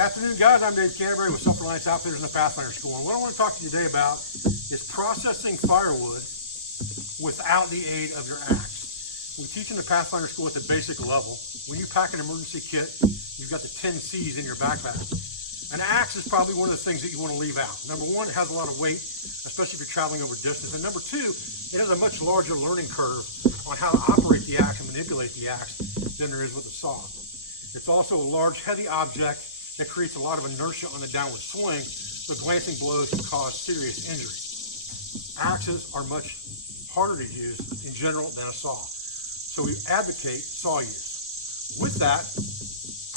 Afternoon, guys. I'm Dave Canterbury with Reliance Outfitters in the Pathfinder School. And what I want to talk to you today about is processing firewood without the aid of your axe. We teach in the Pathfinder School at the basic level. When you pack an emergency kit, you've got the 10 C's in your backpack. An axe is probably one of the things that you want to leave out. Number one, it has a lot of weight, especially if you're traveling over distance. And number two, it has a much larger learning curve on how to operate the axe and manipulate the axe than there is with a saw. It's also a large, heavy object that creates a lot of inertia on the downward swing, so glancing blows can cause serious injury. Axes are much harder to use in general than a saw, so we advocate saw use. With that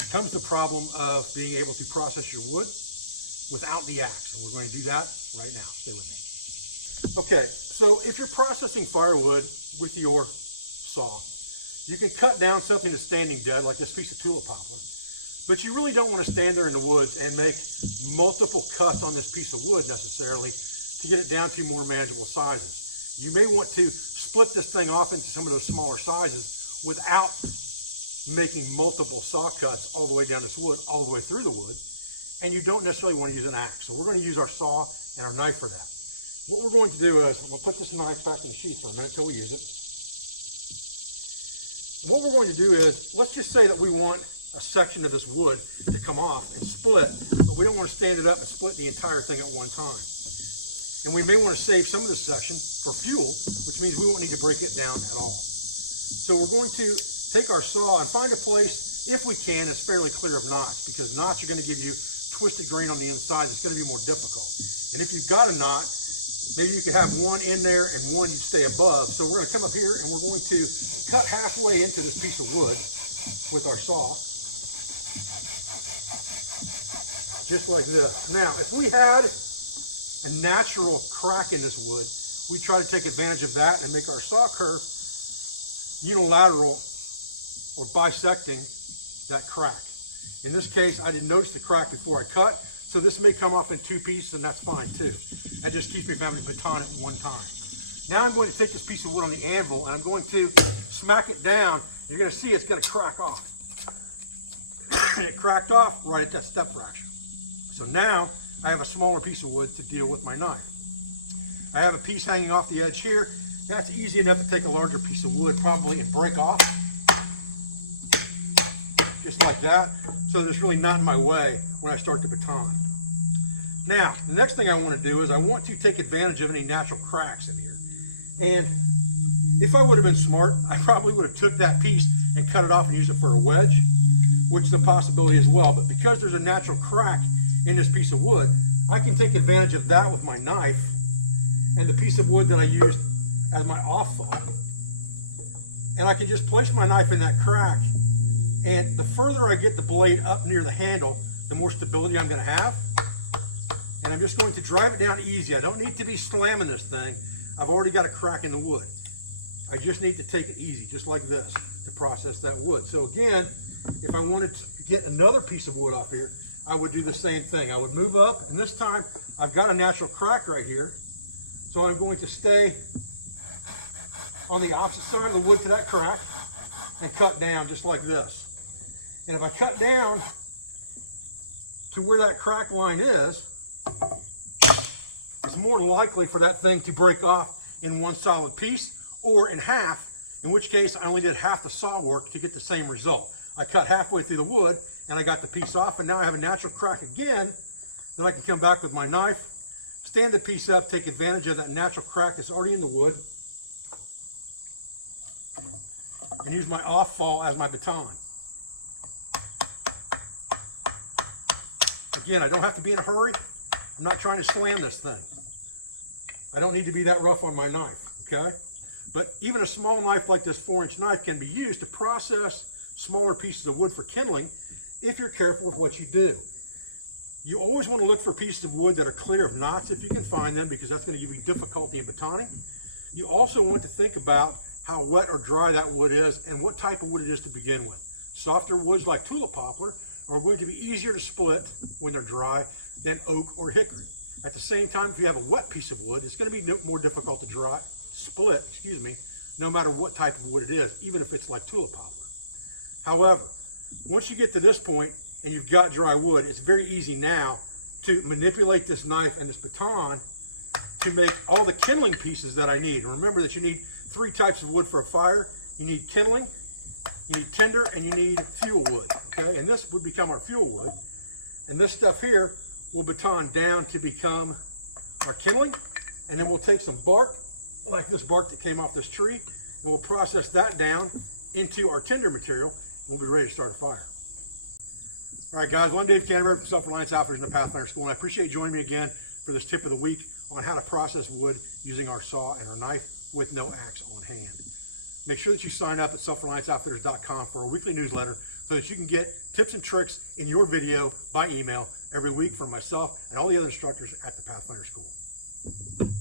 comes the problem of being able to process your wood without the axe, and we're going to do that right now. Stay with me. Okay, so if you're processing firewood with your saw, you can cut down something that's standing dead, like this piece of tulip poplar, but you really don't want to stand there in the woods and make multiple cuts on this piece of wood necessarily to get it down to more manageable sizes. You may want to split this thing off into some of those smaller sizes without making multiple saw cuts all the way down this wood, all the way through the wood, and you don't necessarily want to use an axe. So we're going to use our saw and our knife for that. What we're going to do is, I'm going to put this knife back in the sheath for a minute until we use it. What we're going to do is, let's just say that we want a section of this wood to come off and split, but we don't want to stand it up and split the entire thing at one time. And we may want to save some of this section for fuel, which means we won't need to break it down at all. So we're going to take our saw and find a place, if we can, that's fairly clear of knots, because knots are going to give you twisted grain on the inside. It's going to be more difficult. And if you've got a knot, maybe you could have one in there and one you'd stay above. So we're going to come up here and we're going to cut halfway into this piece of wood with our saw, just like this. Now, if we had a natural crack in this wood, we try to take advantage of that and make our saw curve unilateral or bisecting that crack. In this case, I didn't notice the crack before I cut, so this may come off in two pieces, and that's fine too. That just keeps me from having to baton it one time. Now I'm going to take this piece of wood on the anvil and I'm going to smack it down. You're going to see it's going to crack off. And it cracked off right at that step fraction. So now I have a smaller piece of wood to deal with my knife. I have a piece hanging off the edge here. That's easy enough to take a larger piece of wood probably and break off. Just like that. So there's really not in my way when I start the baton. Now, the next thing I want to do is I want to take advantage of any natural cracks in here. And if I would have been smart, I probably would have took that piece and cut it off and used it for a wedge, which is a possibility as well. But because there's a natural crack in this piece of wood, I can take advantage of that with my knife and the piece of wood that I used as my off-fall. And I can just place my knife in that crack, and the further I get the blade up near the handle, the more stability I'm going to have. And I'm just going to drive it down easy. I don't need to be slamming this thing. I've already got a crack in the wood. I just need to take it easy, just like this, to process that wood. So again, if I wanted to get another piece of wood off here, I would do the same thing. I would move up, and this time I've got a natural crack right here. So I'm going to stay on the opposite side of the wood to that crack and cut down just like this. And if I cut down to where that crack line is, it's more likely for that thing to break off in one solid piece or in half, in which case I only did half the saw work to get the same result. I cut halfway through the wood and I got the piece off, and now I have a natural crack again. Then I can come back with my knife, stand the piece up, take advantage of that natural crack that's already in the wood, and use my off-fall as my baton. Again, I don't have to be in a hurry. I'm not trying to slam this thing. I don't need to be that rough on my knife, okay? But even a small knife like this 4-inch knife can be used to process smaller pieces of wood for kindling if you're careful with what you do. You always want to look for pieces of wood that are clear of knots if you can find them, because that's going to give you difficulty in batoning. You also want to think about how wet or dry that wood is and what type of wood it is to begin with. Softer woods like tulip poplar are going to be easier to split when they're dry than oak or hickory. At the same time, if you have a wet piece of wood, it's going to be more difficult to split, no matter what type of wood it is, even if it's like tulip poplar. However, once you get to this point, and you've got dry wood, it's very easy now to manipulate this knife and this baton to make all the kindling pieces that I need. And remember that you need 3 types of wood for a fire. You need kindling, you need tinder, and you need fuel wood, okay? And this would become our fuel wood. And this stuff here will baton down to become our kindling. And then we'll take some bark, like this bark that came off this tree, and we'll process that down into our tinder material, and we'll be ready to start a fire. All right, guys, well, I'm Dave Canterbury from Self-Reliance Outfitters in the Pathfinder School, and I appreciate you joining me again for this tip of the week on how to process wood using our saw and our knife with no axe on hand. Make sure that you sign up at selfrelianceoutfitters.com for a weekly newsletter so that you can get tips and tricks in your video by email every week from myself and all the other instructors at the Pathfinder School.